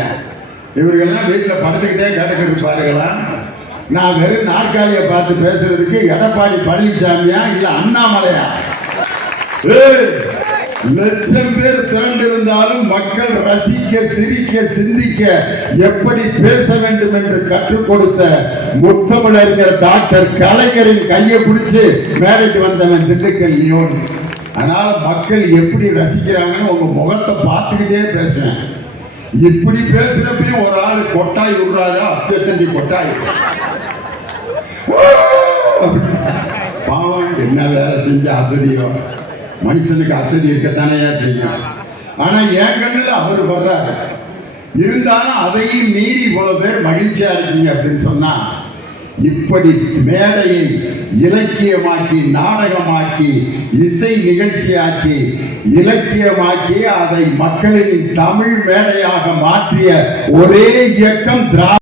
நினைக்கிறேன். இவர்கள்லாம் வீட்டில் படுத்துக்கிட்டே கேட்டுக்கிட்டு இருப்பாருங்களா? நான் வெறும் நாற்காலியை பார்த்து பேசுறதுக்கு எடப்பாடி பழனிசாமியா இல்ல அண்ணாமலையா? லட்சம் பேர் திரண்டு இருந்தாலும் மக்கள் ரசிக்க, சிரிக்க, சிந்திக்க எப்படி பேச வேண்டும் என்று கற்றுக் கொடுத்த முத்தமிழறிஞர் டாக்டர் கலைஞரின் கையை பிடிச்சு மேடைக்கு வந்தவன் திண்டுக்கல் லியோன். அதனால மக்கள் எப்படி ரசிக்கிறாங்கன்னு உங்க முகத்தை பார்த்துக்கிட்டே பேசுவேன். இப்படி பேசுறப்பையும் ஒரு ஆள் கொட்டாய் விடுறாரு, அத்தஞ்சு கொட்டாய். பாவம், என்ன வேலை செஞ்ச அசதியோ. மனுஷனுக்கு அசதி இருக்கத்தானே செய்யும். ஆனா என் கண்ணில் அவர் வர்றாரு. இருந்தாலும் அதையும் மீறி இவ்வளவு பேர் மகிழ்ச்சியா இருக்கீங்க அப்படின்னு சொன்னா, இப்படி மேடையை இலக்கியமாக்கி, நாடகமாக்கி, இசை நிகழ்ச்சியாக்கி, இலக்கியமாக்கி அதை மக்களின் தமிழ் மேடையாக மாற்றிய ஒரே இயக்கம்